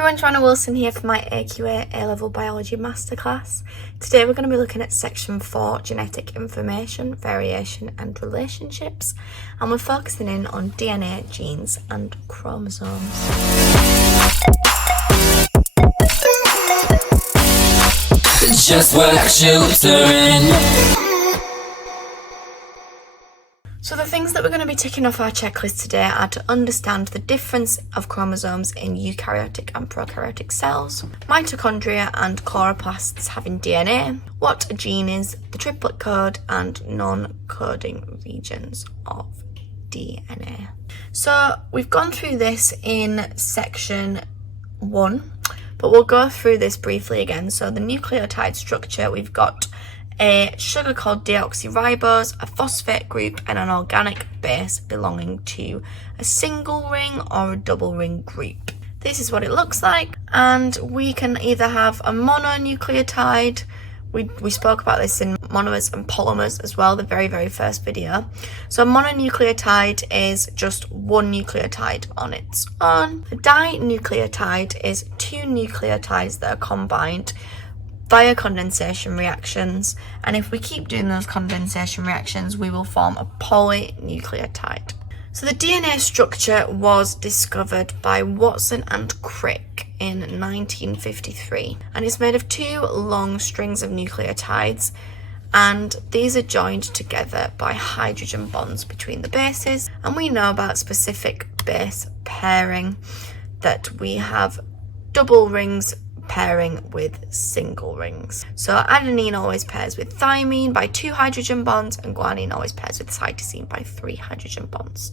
everyone, Joanna Wilson here for my AQA A-Level Biology Masterclass. Today we're going to be looking at Section 4, Genetic Information, Variation and Relationships, and we're focusing in on DNA, genes and chromosomes. Just work your lips are in. So the things that we're going to be ticking off our checklist today are to understand the difference of chromosomes in eukaryotic and prokaryotic cells, mitochondria and chloroplasts having DNA, what a gene is, the triplet code and non-coding regions of DNA. So we've gone through this in section 1, but we'll go through this briefly again. So the nucleotide structure, we've got a sugar called deoxyribose, a phosphate group, and an organic base belonging to a single ring or a double ring group. This is what it looks like, and we can either have a mononucleotide. We spoke about this in monomers and polymers as well, the very first video. So a mononucleotide is just one nucleotide on its own. A dinucleotide is two nucleotides that are combined via condensation reactions, and if we keep doing those condensation reactions, we will form a polynucleotide. So the DNA structure was discovered by Watson and Crick in 1953, and it's made of two long strings of nucleotides, and these are joined together by hydrogen bonds between the bases. And we know about specific base pairing, that we have double rings pairing with single rings. So adenine always pairs with thymine by 2 hydrogen bonds, and guanine always pairs with cytosine by 3 hydrogen bonds.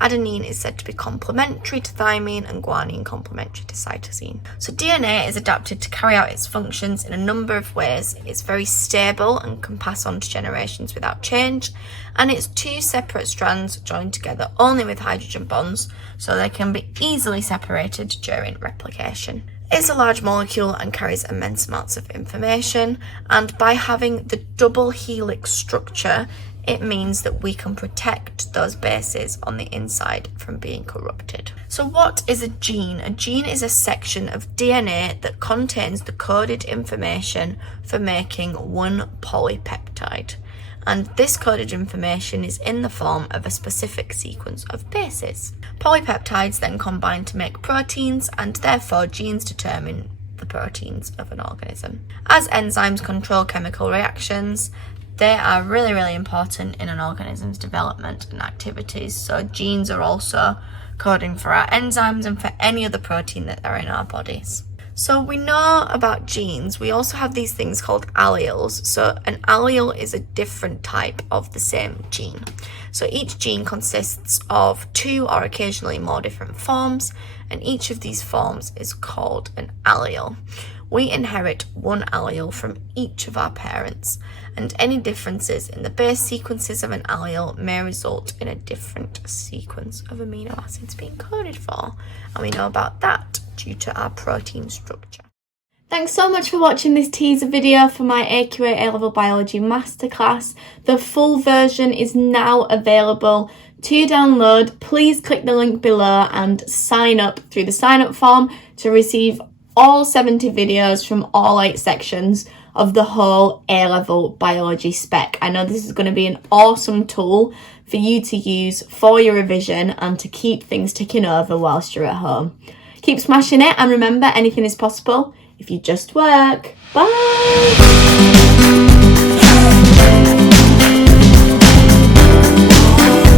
Adenine is said to be complementary to thymine and guanine complementary to cytosine. So DNA is adapted to carry out its functions in a number of ways. It's very stable and can pass on to generations without change, and it's two separate strands joined together only with hydrogen bonds, so they can be easily separated during replication. It's a large molecule and carries immense amounts of information, and by having the double helix structure, it means that we can protect those bases on the inside from being corrupted. So what is a gene? A gene is a section of DNA that contains the coded information for making one polypeptide. And this coded information is in the form of a specific sequence of bases. Polypeptides then combine to make proteins, and therefore genes determine the proteins of an organism. As enzymes control chemical reactions, they are really important in an organism's development and activities. So genes are also coding for our enzymes and for any other protein that are in our bodies. So we know about genes. We also have these things called alleles. So an allele is a different type of the same gene. So each gene consists of 2 or occasionally more different forms, and each of these forms is called an allele. We inherit one allele from each of our parents, and any differences in the base sequences of an allele may result in a different sequence of amino acids being coded for, and we know about that due to our protein structure. Thanks so much for watching this teaser video for my AQA A-Level Biology Masterclass. The full version is now available to download. Please click the link below and sign up through the sign up form to receive all 70 videos from all 8 sections of the whole A-Level Biology spec. I know this is going to be an awesome tool for you to use for your revision and to keep things ticking over whilst you're at home. Keep smashing it, and remember, anything is possible if you just work. Bye!